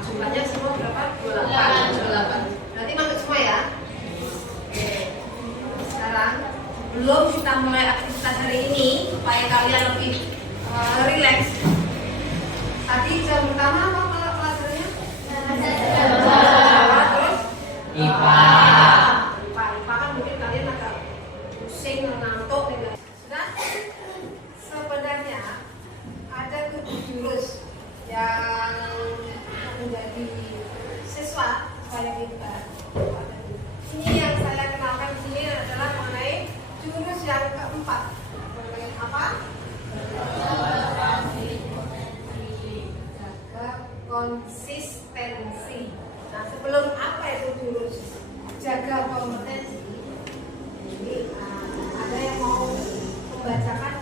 Jumlahnya semua berapa? 28. Berarti masuk semua ya. Oke. Sekarang belum kita mulai aktivitas hari ini supaya kalian lebih rileks. Tadi jam pertama apa pelajarannya? Terus IPA. IPA kan mungkin kalian agak pusing, ngantuk gitu. Sudah? Sebenarnya ada 7 jurus yang menjadi siswa supaya kita. Ini yang saya kenalkan di sini adalah mengenai jurus yang keempat. Mengenai apa? Jaga konsistensi. Nah, sebelum apa itu jurus jaga kompetensi? Ini ada yang mau membacakan.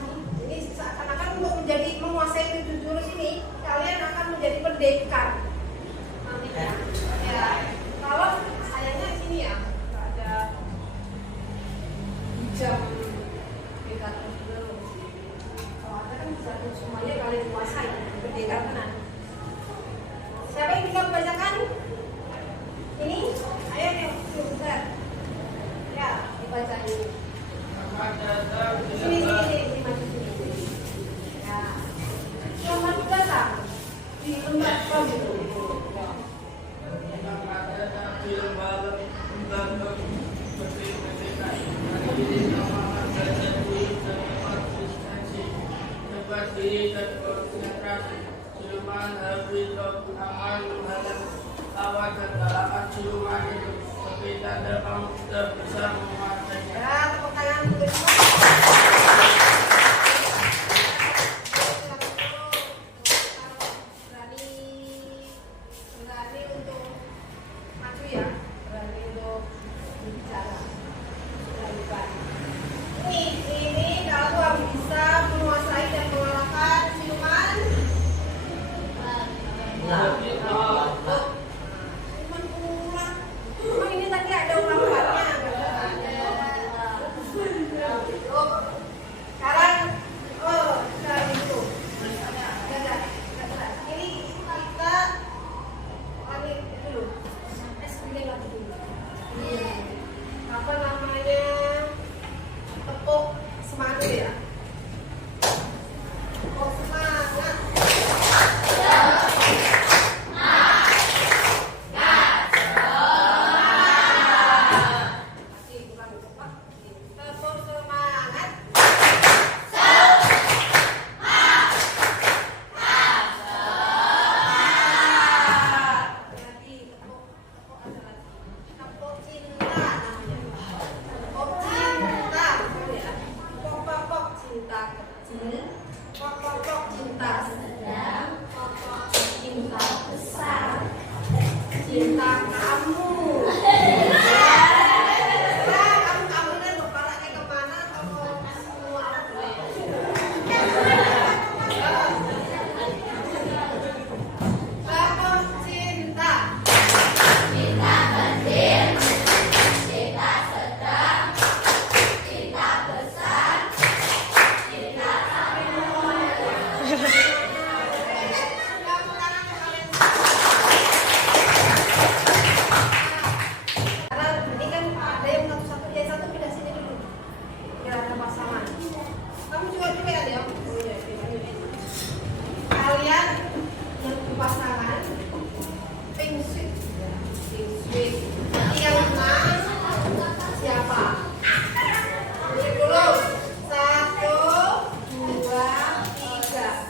Ini seakan-akan untuk menjadi menguasai 7 jurus ini, kalian akan menjadi pendekar nantinya. Ya, kalau sayangnya sini ya, nggak ada jam pendekar dulu. Kalau ada kan bisa semuanya kalian kuasai pendekar benar. Siapa yang bisa membacakan? Ini, ayo yang sebentar. Ya, dibaca ini. Sini, maju sini. Ya. Selamat datang di tempat kami. Ya, tepuk tangan untuk berani untuk maju ya, berani untuk bicara. Ini kamu harus bisa menguasai dan mengalahkan siluman. Siluman ular. Oh, ini tadi ada ulang-ulangnya. Sekarang, sekarang itu. Ini kita lagi dulu. Lagi dulu. Apa namanya? Tepuk semangat ya. Tepuk semangat. Cinta kamu. Kamu kan berparaknya kemana atau semua boleh? Bapak cinta. Cinta penting. Cinta sedang. Cinta besar. Cinta kamu. Kalian yang pasangan pink sweet. Yang menang siapa? Musik dulu. 1, 2, 3.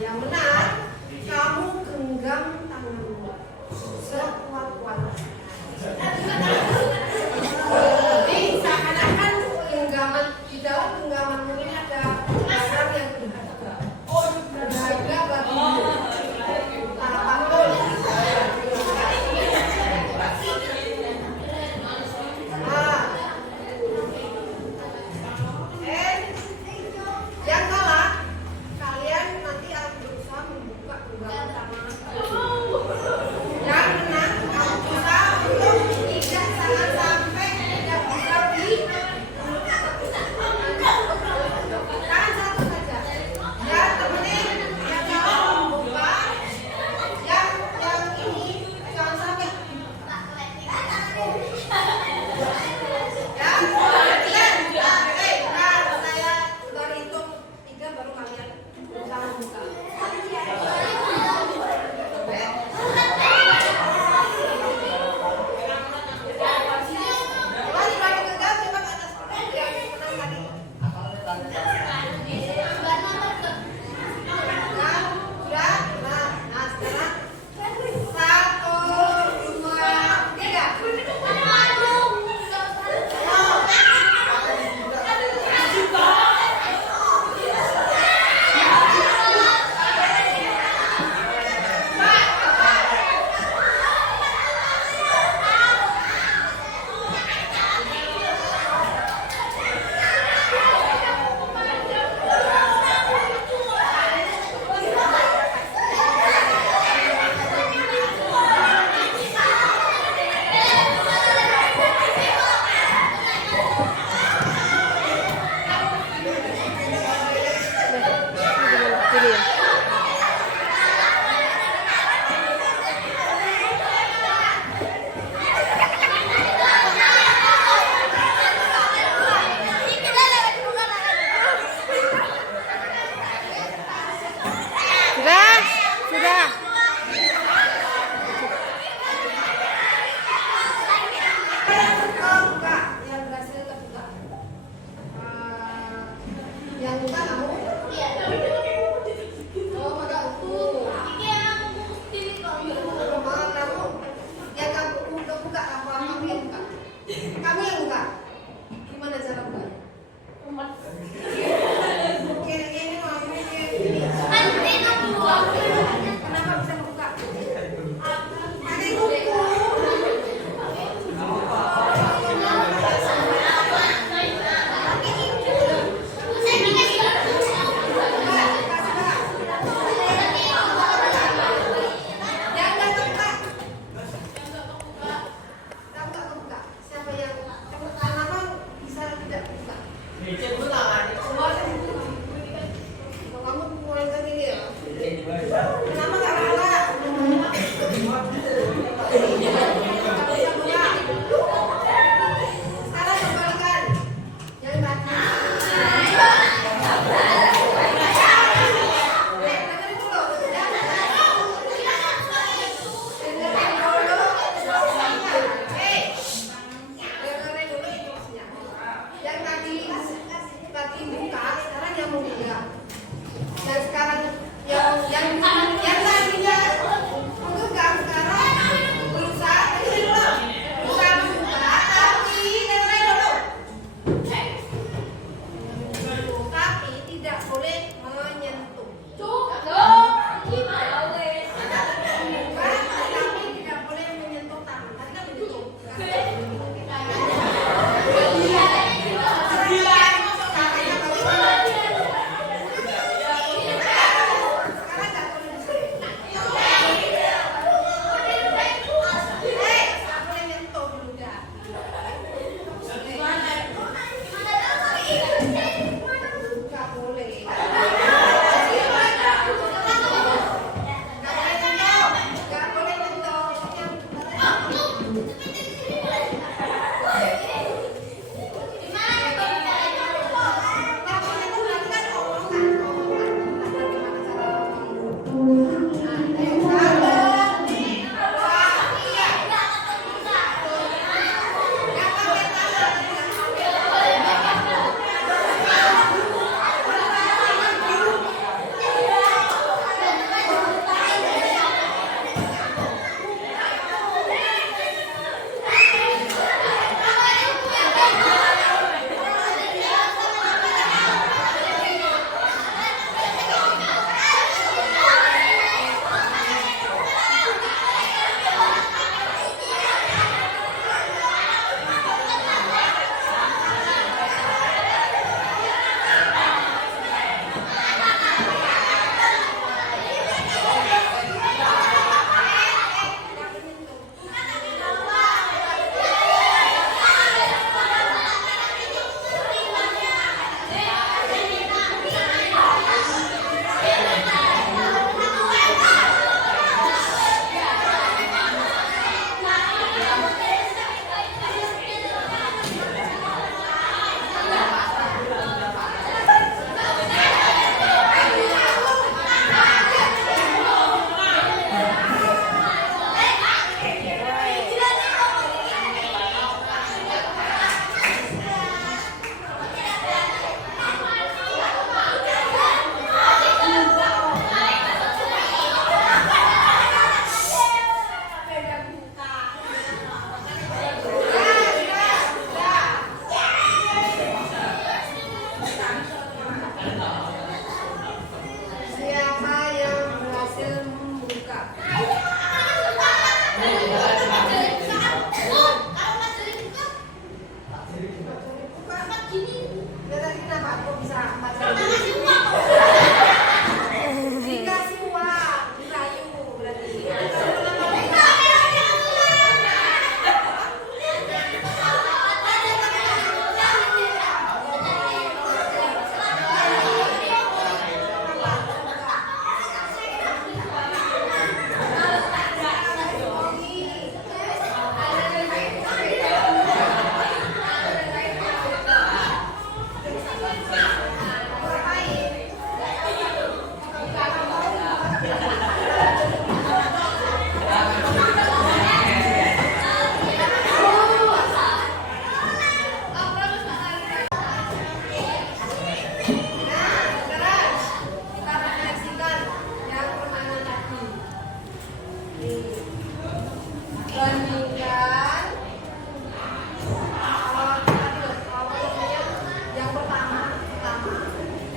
Yang benar, kamu genggam tanganmu sekuat-kuatnya. Jadi seakan-akan genggaman di dalam genggamanmu ini ada barang yang berharga. Berharga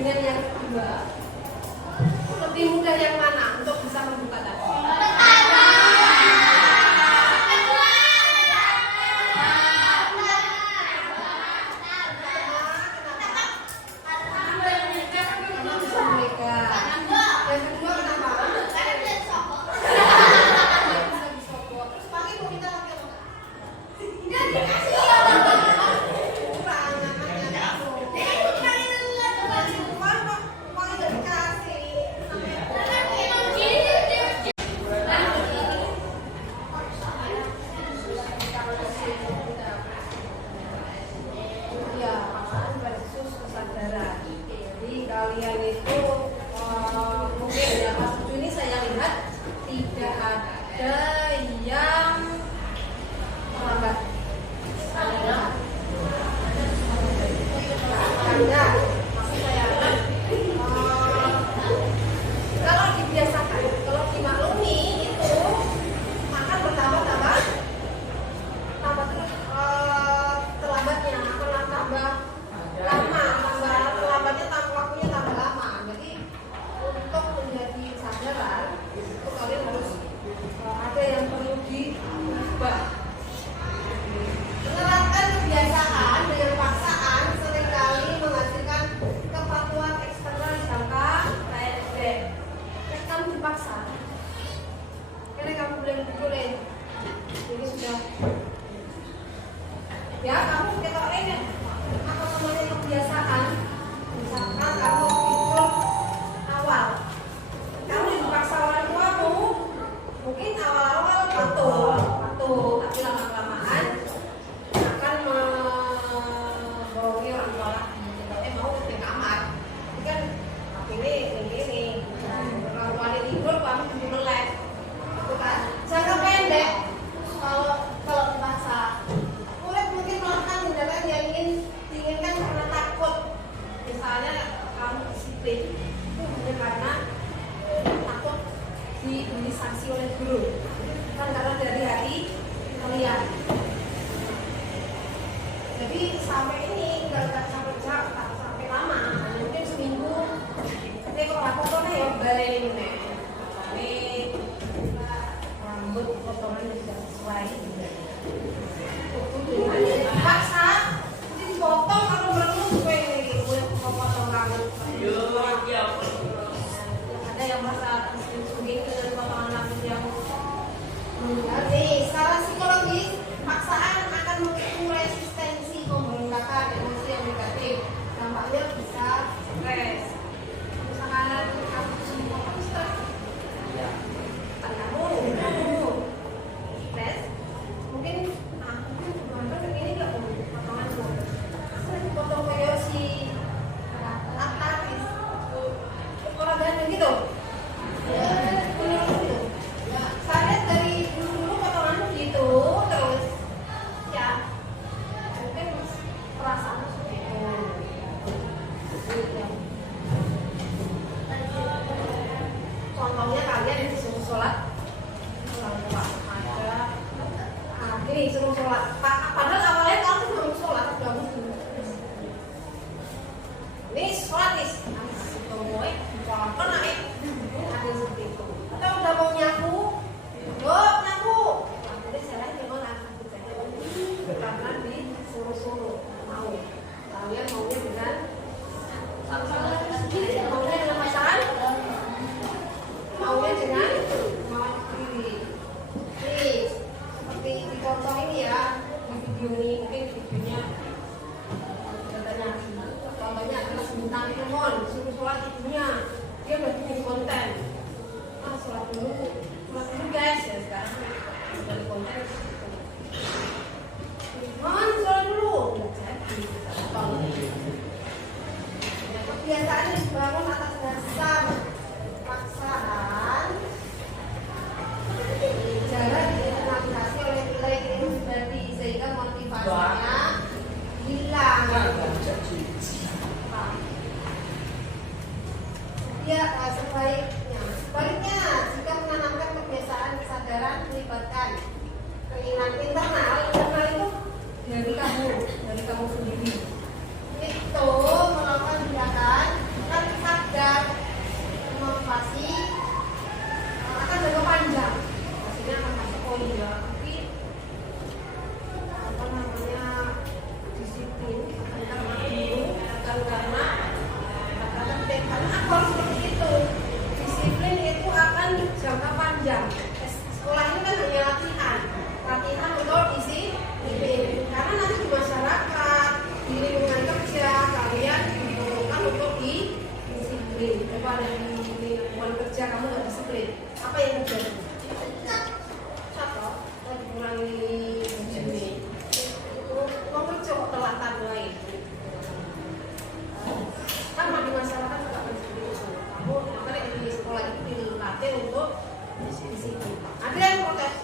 dengan yang kedua, lebih mudah yang mana untuk bisa membuka tadi? Karena bisa mereka. Yang kedua kenapa? Karena bisa disokok. Terus pakai mau kita pakai apa? Nggak dikasih. Jadi kalian itu mungkin ya pas ini saya lihat tidak ada yang terlambat. Karena maksud saya kalau dibiasakan, kalau dimaklumi itu akan bertambah terus terlambatnya akan tambah lama, waktunya tambah lama. Jadi untuk menjadi sadaran itu kalian harus ada yang perlu diubah. Menerapkan kebiasaan dengan paksaan seringkali menghasilkan kepatuhan eksternal jangka pendek. Kamu dipaksa, karena kamu boleh jadi sudah ya kamu ketok ini apa namanya kebiasaan. Misalkan kamu ikut awal, kamu dipaksa orang tuamu, mungkin awal-awal patuh, tapi lama-kelamaan akan membohongi orang tua lagi. Mau ke kamar, ini kan ini, orang tua tidur, kamu tidur melek, itu kan jangka pendek. Kalau dipaksa, mungkin melakukan tindakan yang diinginkan karena takut. Misalnya kamu disiplin itu hanya karena takut diberi sanksi oleh guru, bukan karena dari hati kalian. Jadi sampai ini nggak sampai lama, mungkin seminggu. Tapi kok apa ya balik ini rambut potongan tidak sesuai. Paksa, jadi dipotong kalau berlutut supaya ini potong rambut. Ada yang merasa tersinggung dengan potongan rambut yang secara psikologis, paksaan akan memicu resistensi pemberontakan emosi yang negatif. Dampaknya bisa stres. Misalkan kamu stres, kamu stres, mungkin ini nggak potongan potong kayak si artis orang ganteng gitu. Saya dari dulu potongan gitu terus ya mungkin perasaan seperti itu. Contohnya kalian disuruh sholat ada ini suruh sholat, padahal awalnya kamu belum sholat, belum ini sholat nih, ada seperti itu. Atau udah mau nyapu, jadi saya gimana? Karena disuruh-suruh mau, kalian maunya dengan maunya dengan pasangan, maunya dengan mau sendiri. Nih, seperti di contoh ini ya, di video ini mungkin videonya contohnya adalah sebentar itu suruh sholat ibunya, dia udah bikin konten. Sholat dulu guys ya, sekarang dari konten sholat dulu udah jadi kebiasaan dibangun atas dasar paksaan jam. Sekolah ini kan hanya latihan untuk disiplin. Karena nanti di masyarakat, di lingkungan kerja kalian diperlukan untuk disiplin. Coba dari lingkungan kerja kamu nggak disiplin, apa yang terjadi? Satu, dikurangi gaji. Mau kerja kok telatan lain. Sama di masyarakat juga akan seperti itu. Kamu makanya di sekolah itu dilatih untuk disiplin. Ada yang protes,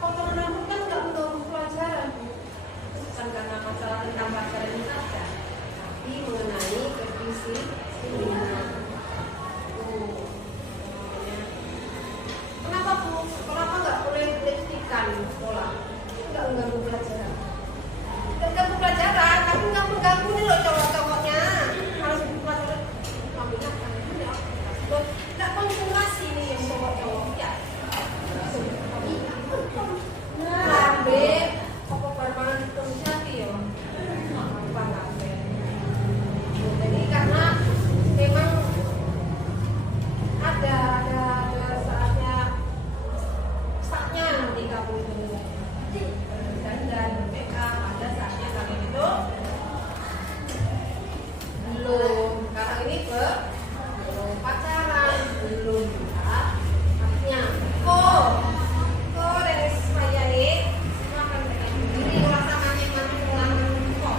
potongan rambut kan nggak mengganggu pelajaran, bukan karena masalah tentang pelajaran ini saja, tapi mengenai kedisiplinan. Kenapa Bu? Kenapa nggak boleh lipstikan di sekolah? Nggak mengganggu pelajaran. Nggak mengganggu pelajaran, tapi nggak mengganggu nih loh cowok-cowoknya. Harus pelajaran, ambilnya kan ya. Nggak konsentrasi nih yang cowok-cowok ya. Lambe, pokok permanen terjadi ya. Apa lambe? Jadi karena memang ada saatnya nanti kamu itu dan BK ada saatnya kalian itu belum sekarang ini belum pacaran belum juga artinya dari saya makan diri rasa manis ulang kok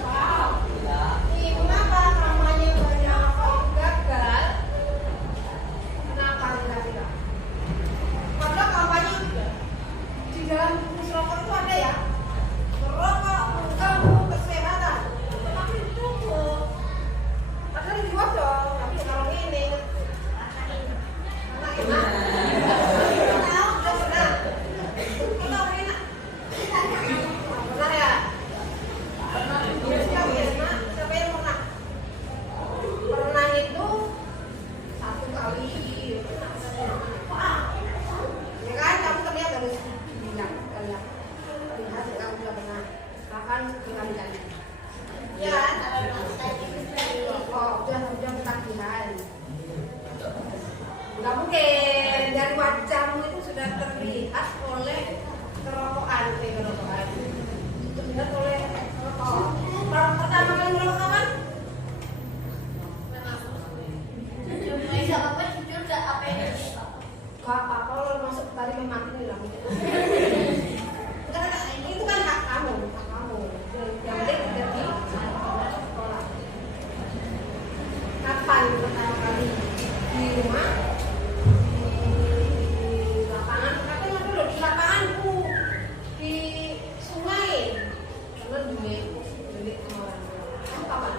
wow ini kenapa kampanye banyak gagal? Kenapa kira-kira? Padahal kampanye di dalam buku rokok itu ada ya, merokok mengganggu kesehatan, tapi itu padahal dijual dong, tapi kalau ini enak enak udah pernah kita enak pernah ya siapa yang pernah itu satu kali ya kan kamu terlihat harus bilang kalian lihat kamu sudah pernah makan berkali-kali ya kan udah ketagihan nggak mungkin dari wajahmu itu sudah terlihat oleh kerokokan itu terlihat oleh rokok. Pertama kali merokok kapan? Gak apa-apa kalau masuk tadi memang ini lah itu kan hak kamu yang penting udah di sekolah. Kapan pertama kali di rumah di lapangan tapi nggak dulu di lapangan Bu di sungai karena duit orang kamu kapan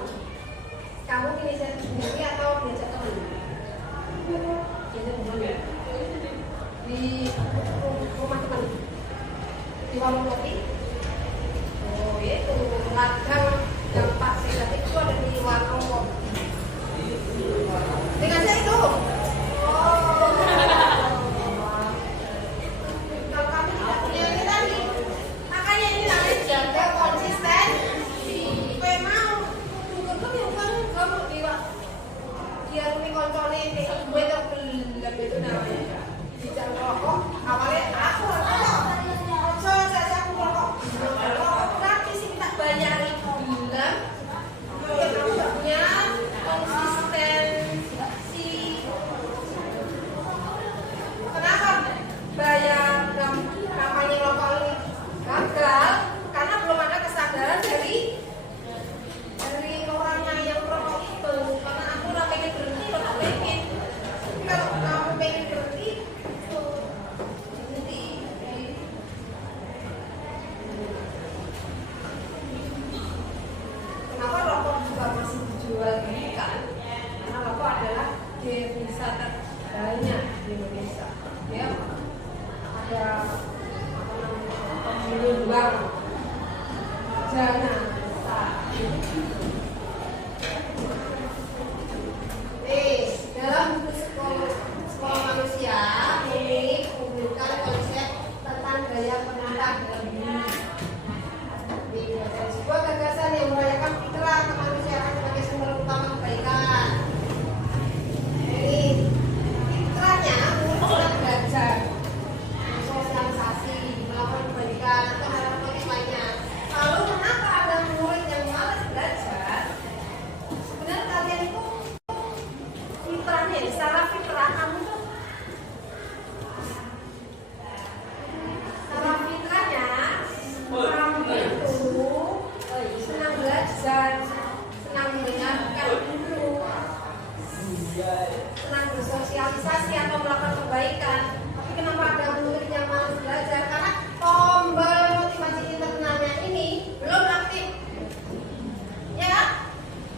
kamu inisiatif sendiri atau diajak teman? Diajak teman ya di rumah teman di warung kopi. Oh itu ladang yang Pak Sedat itu ada di warung kopi dengan saya itu. Oh kalau kamu tidak punya ini tadi makanya ini namanya jaga konsisten. Supaya mau tunggu yang kamu dia ini koncone gue terbelam itu namanya tidak merokok awalnya aku saya merokok tapi sih tak bayari bilang kamu gak punya konsistensi. Kenapa bayar kampanye lokal ini gagal? Karena belum ada kesadaran dari orangnya yang merokok itu. Karena aku udah pengen berhenti, udah pengen. Kalau kamu pengen berhenti kenapa rokok juga masih dijual ini kan? Karena rokok adalah devisa terbanyak di Indonesia. Ya, ada penyumbang dana besar. Dalam buku sekolah manusia ini memberikan konsep tentang gaya penampak dalam diri. Sebuah gagasan yang merayakan fitrah kemanusiaan sebagai sumber utama kebaikan. secara fitrah kamu tuh, secara fitrahnya kamu itu senang belajar, senang mendengarkan guru, senang bersosialisasi atau melakukan kebaikan. Tapi kenapa ada murid yang malas belajar? Karena tombol motivasi internalnya ini belum aktif. Ya,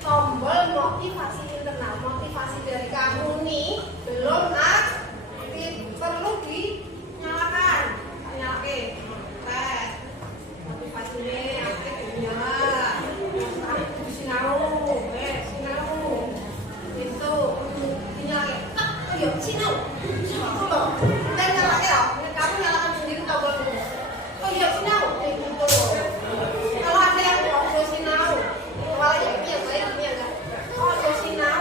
tombol motivasi internal, motivasi dari kamu nih belum aktif, perlu dinyalakan. Nyalakan. Tes. Motivasinya aktif dinyala. Kamu sinau, sinau. Itu dinyalakan. Ayo sinau. Itu loh. Kita nyalakan loh. Kamu nyalakan sendiri tombolnya. Oh iya sinau. Itu. Kalau ada yang mau sinau, malah ya ini yang baik, ini yang enggak. Oh sinau.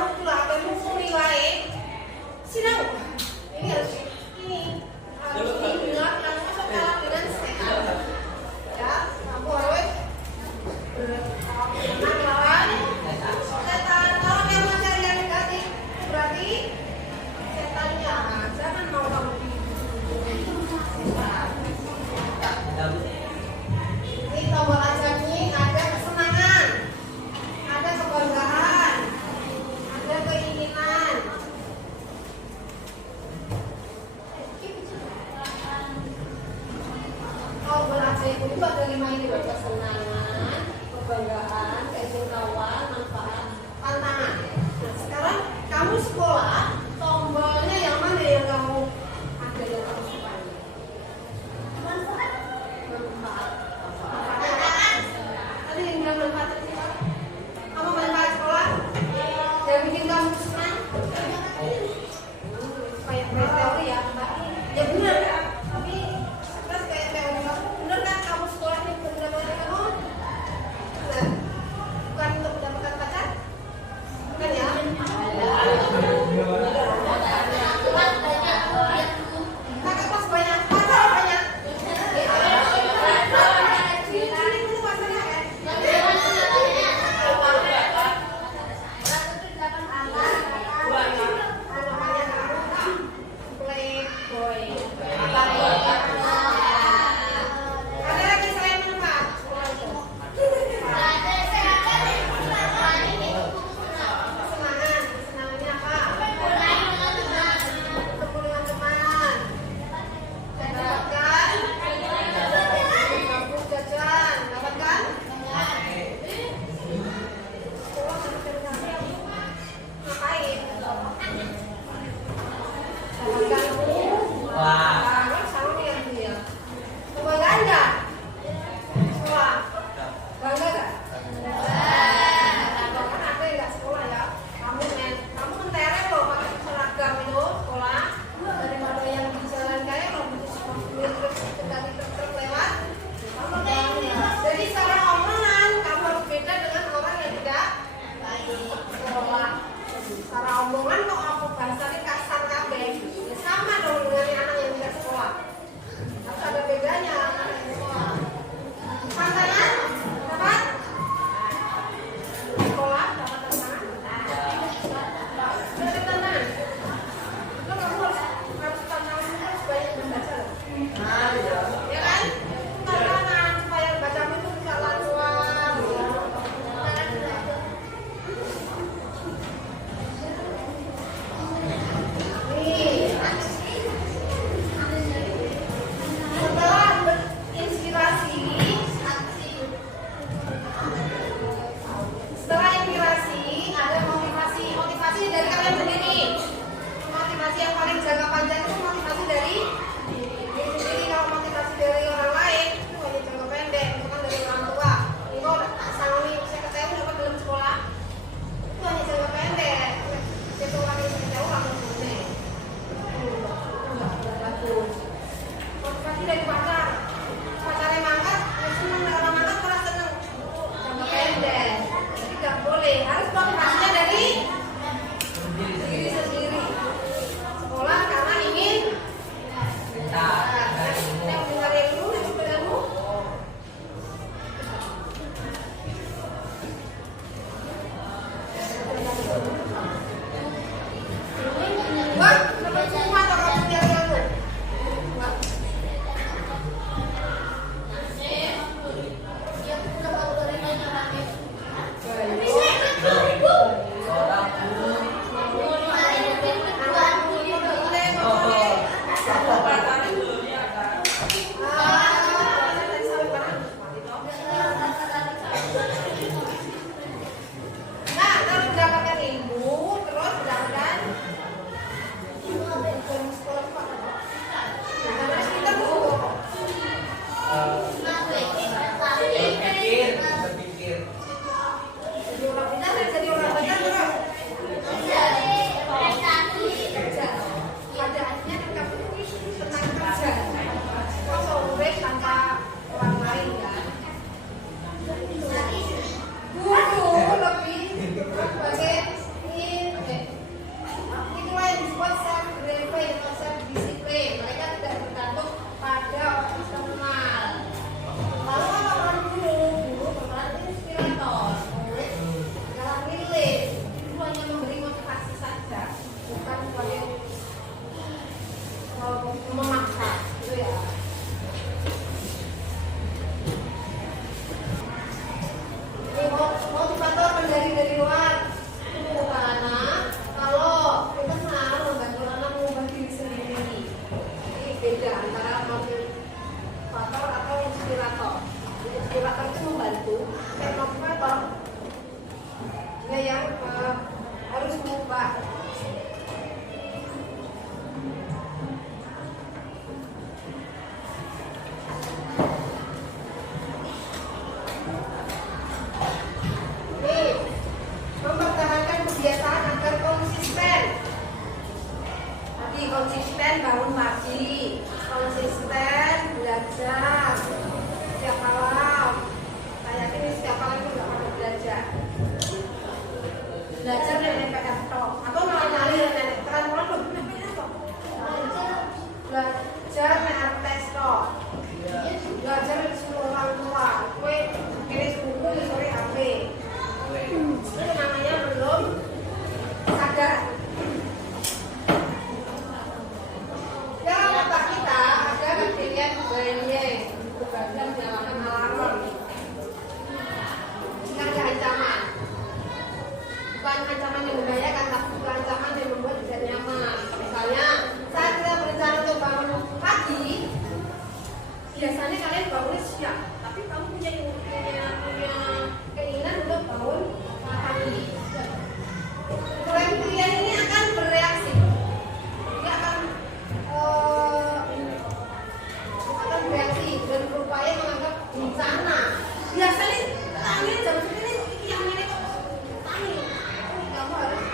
yang harus mengubah. Nih, mempertahankan kebiasaan agar konsisten. Tadi konsisten bangun pagi, konsisten belajar setiap malam. Saya yakin setiap malam itu nggak pernah belajar. Belajar dari PR tok. Aku malah nyari nenek terang malah belum pernah PR tok. Belajar nenek tes tok. Belajar semua orang tua. Kue kirim buku di sore HP. Itu namanya belum sadar. Dalam otak kita ada bagian brainwave, bagian menyalakan alarm. Jika ada ancaman, bukan ancaman yang membahayakan, tapi bukan ancaman yang membuat tidak nyaman. Misalnya, saat kita berencana untuk bangun pagi, biasanya kalian bangunnya siang, tapi kamu punya keinginan untuk bangun pagi. Kalian ini akan bereaksi. Dia akan bereaksi dan berupaya menganggap bencana. Biasanya tangannya jam segini yang ini kok tangi. Kamu harus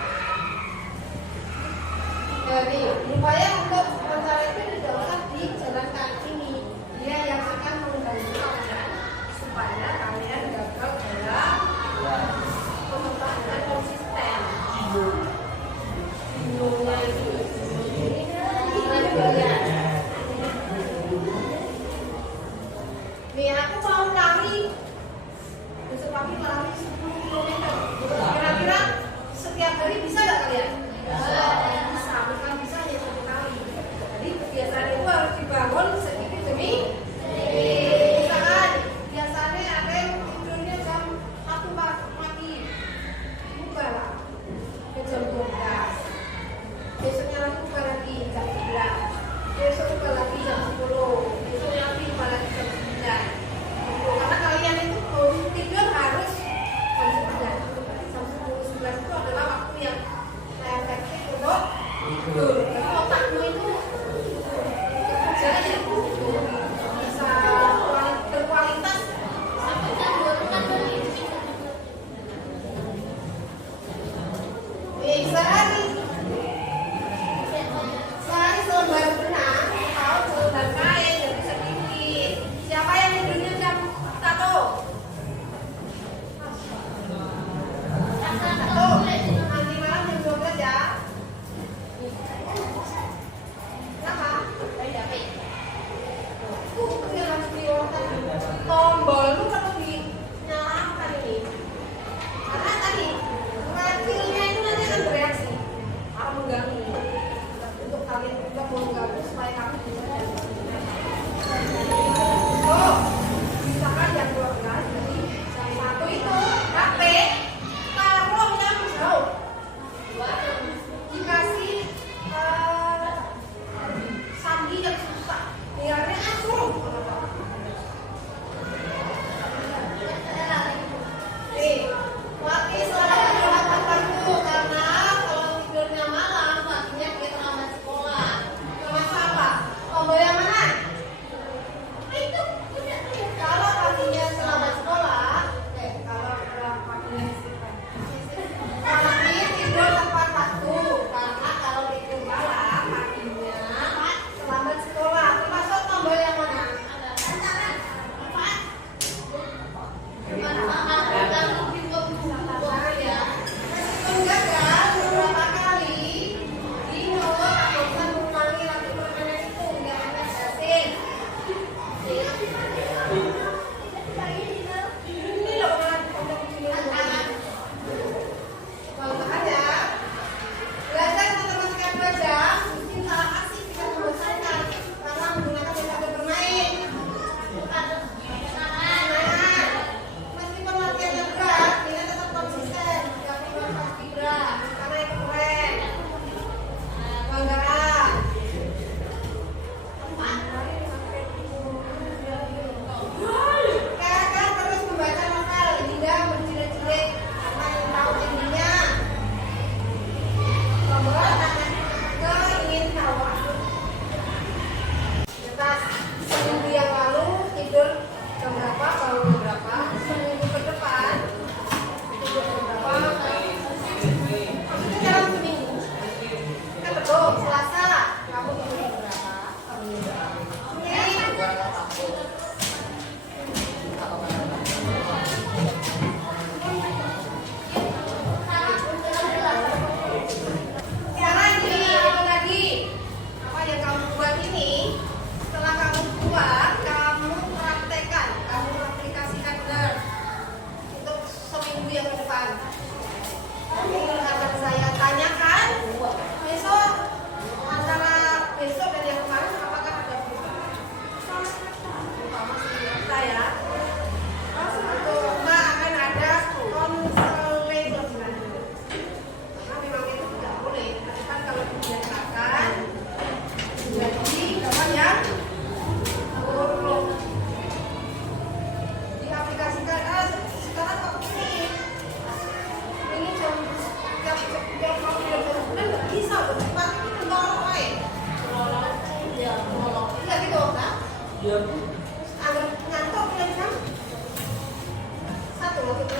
jadi berupaya untuk bencana itu tidak usah dijalankan ini. Dia yang akan mengganggu kamu. Ini akan saya tanyakan besok, antara besok dan yang kemarin apakah ada perubahan? Masih saya. Untuk Mbak akan ada konseling lebih lanjut. Karena memang itu tidak boleh. Kan kalau dibiasakan jadi kawan yang buruk. Diaplikasikan sekarang kok ini jam kalau jam bulan nggak bisa bercepat itu nolok ya nolok iya gitu kan? Iya. Agar ngantuk kan jam 1 waktu itu.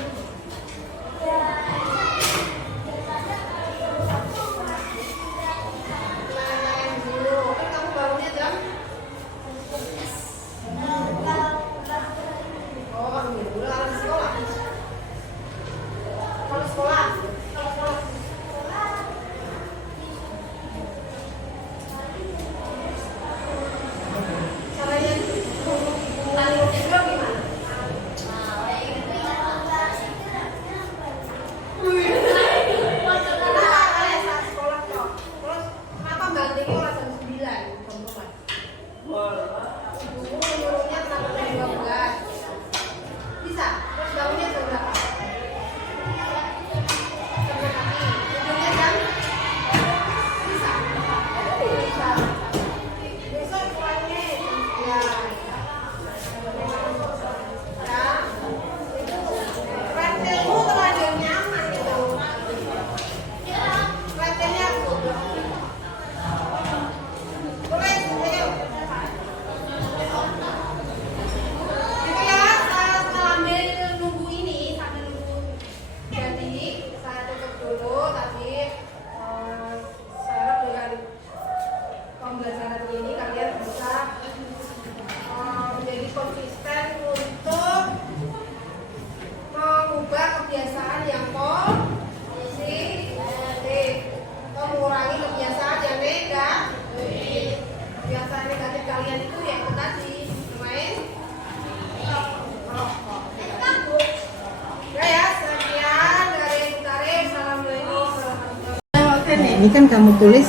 Ini kan kamu tulis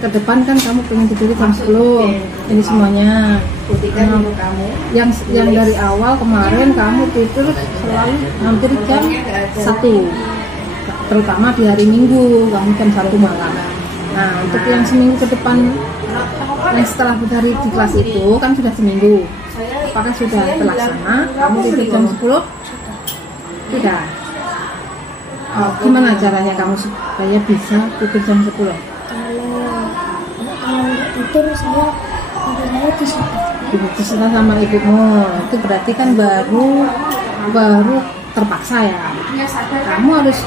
ke depan kan kamu pengen tidur jam 10. Ini semuanya. Yang dari awal kemarin kamu tidur selalu hampir jam 1. Terutama di hari Minggu kamu jam 1 malam. Nah, untuk yang seminggu ke depan yang setelah hari di kelas itu kan sudah seminggu. Apakah sudah terlaksana? Kamu tidur jam 10? Tidak. Oh, gimana caranya kamu supaya bisa tidur jam 10? Kalau tidur saya diserah sama ibumu, itu berarti kan baru terpaksa ya. Kamu harus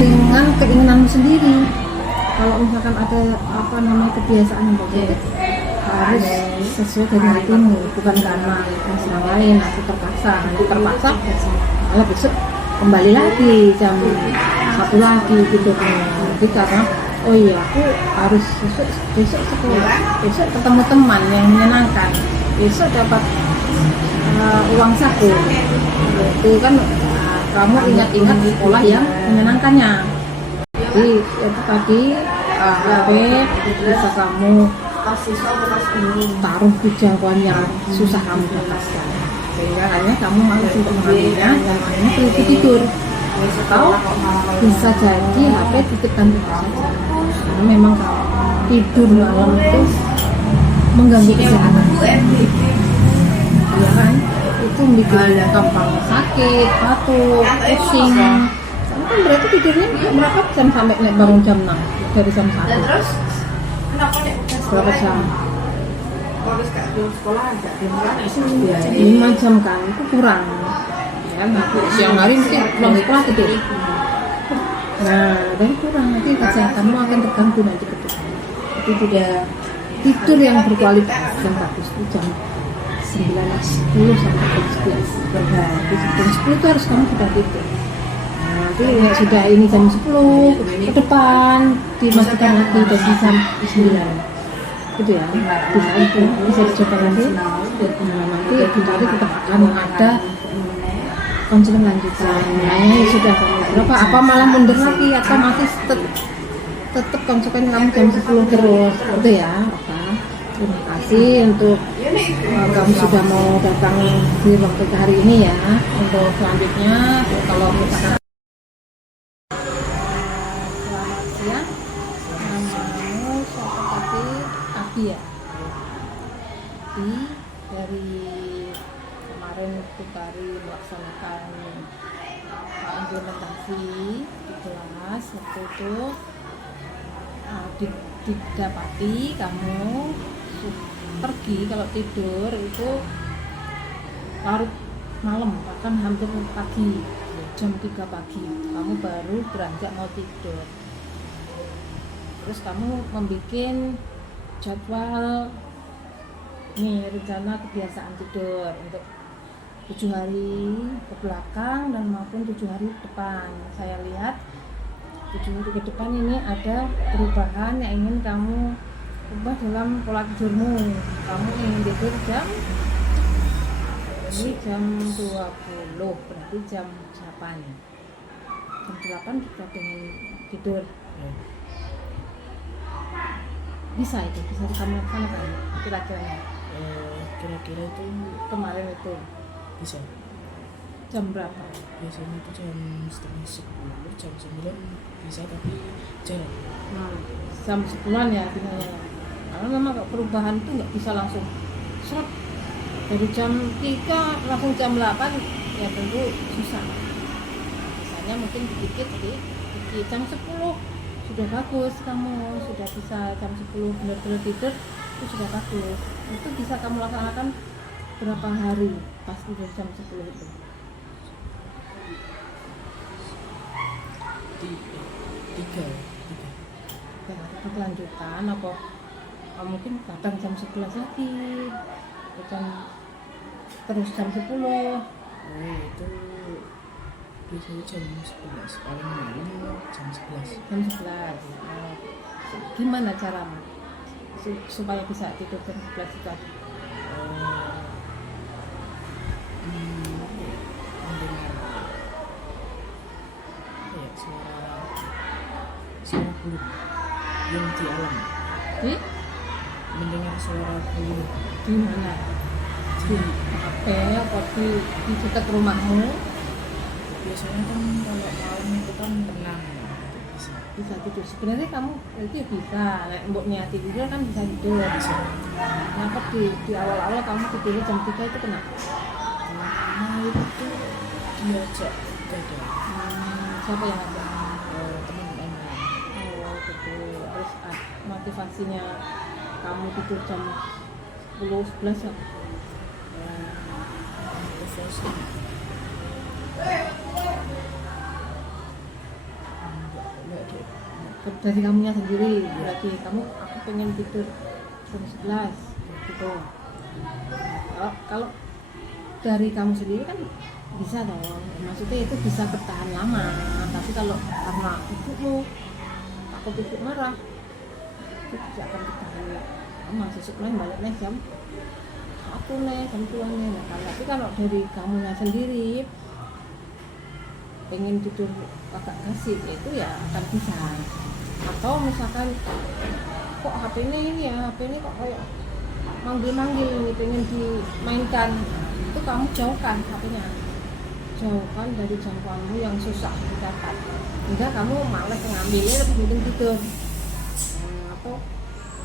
dengan keinginanmu sendiri. Kalau misalkan ada kebiasaan yang bagus, harus sesuai dengan hatimu, bukan karena masalah lain. Aku terpaksa, malah besok kembali lagi jam 1 lagi gitu. Jadi karena oh iya aku harus besok sekolah, besok ketemu teman yang menyenangkan, besok dapat uang saku. Itu kan kamu ingat-ingat sekolah yang menyenangkannya. Jadi itu tadi HP bisa kamu taruh di jangkauan yang susah kamu dapatkan, sehingga hanya kamu harus untuk mengambilnya dan akhirnya pergi tidur. Atau bisa jadi HP titipkan begitu saja, karena memang kalau tidur malam itu mengganggu kesehatan, ya kan? Itu bikin gampang sakit, batuk, pusing. Kamu kan berarti tidurnya berapa jam sampai bangun jam 6 dari jam 1? Berapa jam? 5 jam kan, itu kurang. Ya, siang hari mungkin pulang sekolah tidur. Nah, dari kurang nanti kesehatanmu akan terganggu nanti ke depan. Tapi tidak tidur yang berkualitas yang bagus itu jam 9, 10 sampai jam 11 berhari. Jam 10 itu harus kamu sudah tidur. Nah, nanti sudah ini jam 10 ke depan dimasukkan lagi dari jam 9. Gitu ya, bisa dicoba nanti. Nah, nanti di hari tetap akan ada konseling lanjutan. Nah, sudah berapa? Apa malah mundur lagi atau masih tetap konseling kamu jam 10 terus? Itu ya, oke. Terima kasih untuk kamu sudah mau datang di waktu hari ini ya. Untuk selanjutnya, kalau misalkan selamat siang, namamu siapa tadi? Abi ya. Abi dari kemarin itu hari melaksanakan implementasi di kelas waktu itu didapati kamu pergi kalau tidur itu larut malam, bahkan hampir pagi, jam 3 pagi kamu baru beranjak mau tidur. Terus kamu membuat jadwal nih, rencana kebiasaan tidur untuk 7 hari ke belakang dan maupun 7 hari ke depan. Saya lihat 7 hari ke depan ini ada perubahan yang ingin kamu ubah dalam pola tidurmu. Kamu ingin tidur jam 20, berarti jam 8. Jam 8 kita pengen tidur. Bisa kamu laksanakan kira-kira? Kira-kira itu Kemarin itu bisa. jam berapa? Biasanya itu jam setengah 10, jam 9 bisa, tapi jarang. Jam 10-an ya biasanya. Karena memang perubahan itu nggak bisa langsung seret dari jam 3 langsung jam 8, ya tentu susah. Misalnya mungkin dikit jam 10 sudah bagus, kamu sudah bisa jam 10 benar-benar tidur, itu sudah bagus. Itu bisa kamu laksanakan berapa hari pas tidur jam 10 itu? Tiga. Ya, itu kelanjutan apa? Mungkin kadang jam 11 lagi, terus jam 10. Itu biasanya jam 11, paling malam jam 11. Jam 11. Gimana caramu supaya bisa tidur jam 11 itu? Mendengar suara burung yang di alam. Mendengar suara burung Di mana? Di HP atau di dekat rumahmu? Biasanya kan kalau malam itu kan tenang, Bisa tidur. Sebenarnya kamu itu bisa, mboknya tidur kan bisa tidur. Kenapa di awal-awal kamu tidur jam 3 itu kenapa? Karena itu diajak gadang. Siapa yang ada? Teman-teman. Oh betul. Terus motivasinya kamu tidur jam 10-11 ya? Motivasi dari kamunya sendiri, berarti aku pengen tidur jam 11 gitu. Kalau dari kamu sendiri kan bisa dong, maksudnya itu bisa bertahan lama. Tapi kalau karena ibumu takut ibu marah, itu tidak akan bertahan lama. Sesuk lain balik nih jam 1 nih, jam 2 nih. Tapi kalau dari kamunya sendiri pengen tidur agak kasih, itu ya akan bisa. Atau misalkan kok HP ini kok kayak manggil-manggil ini, pengen dimainkan, itu kamu jauhkan HP-nya, jauhkan dari jangkauanmu yang susah didapat, hingga kamu malas ngambilnya, lebih penting tidur. Atau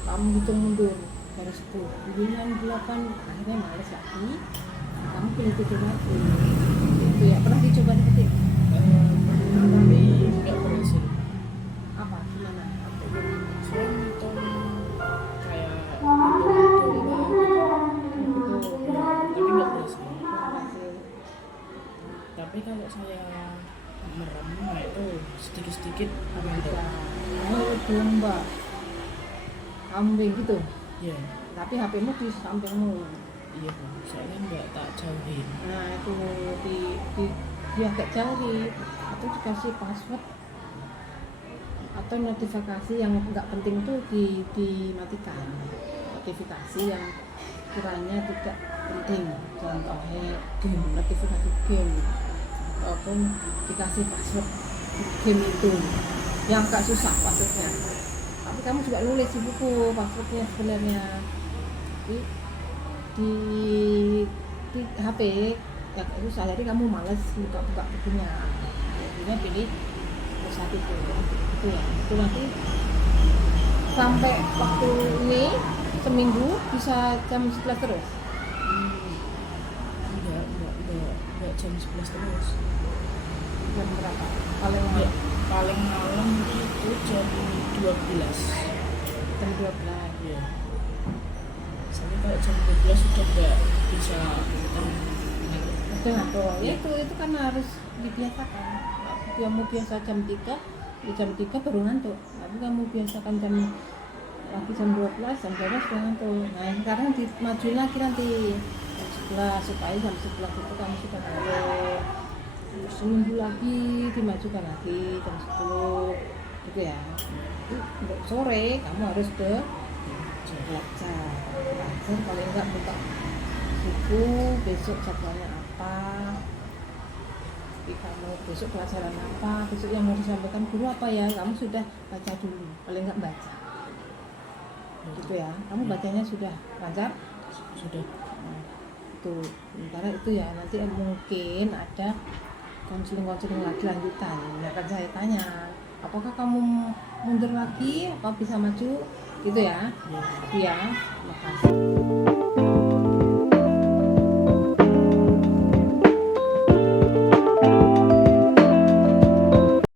kamu hitung mundur dari 10, 9, 8, akhirnya malas lagi, kamu pilih tidur lagi. Itu ya pernah dicoba seperti itu? tapi nggak berhasil. Apa gimana? Saya nonton kayak domba tapi nggak berhasil. Tapi kalau saya merem, nah itu sedikit-sedikit Bisa. Oh, domba. Kambing gitu. ya. Tapi HP-mu di sampingmu. Iya Bu, soalnya nggak tak jauhin. Nah, itu di agak jauhi, atau dikasih password atau notifikasi yang nggak penting tuh dimatikan. Notifikasi yang kiranya tidak penting, contohnya game, notifikasi game ataupun dikasih password game itu yang agak susah passwordnya. Tapi kamu juga nulis di buku passwordnya sebenarnya di di HP ya agak susah, jadi kamu males buka bukunya. Jadinya pilih satu itu ya. Itu nanti sampai waktu ini seminggu bisa jam 11 terus. Enggak jam 11 terus. Jam berapa? Paling Ya, paling malam itu jam 12. jam 12. Iya. Sampai kayak jam 12 sudah nggak bisa Betul. Ya itu kan harus dibiasakan. Kamu biasa jam 3, di jam 3 baru ngantuk. Tapi kamu biasakan jam 12, jam 12 sudah ngantuk. Nah sekarang dimaju lagi nanti jam 11 supaya jam 11 itu kamu sudah ngantuk. Terus seminggu lagi dimajukan lagi jam 10 gitu ya. Untuk sore kamu harus belajar paling enggak buka buku besok jadwalnya apa, kamu besok pelajaran apa, besok yang mau disampaikan guru apa ya, kamu sudah baca dulu, paling enggak baca gitu ya. Kamu bacanya sudah lancar? sudah. Itu sementara itu ya, nanti mungkin ada konseling lagi lanjutan. Ya akan saya tanya apakah kamu mundur lagi, apa bisa maju gitu ya. Iya, makasih.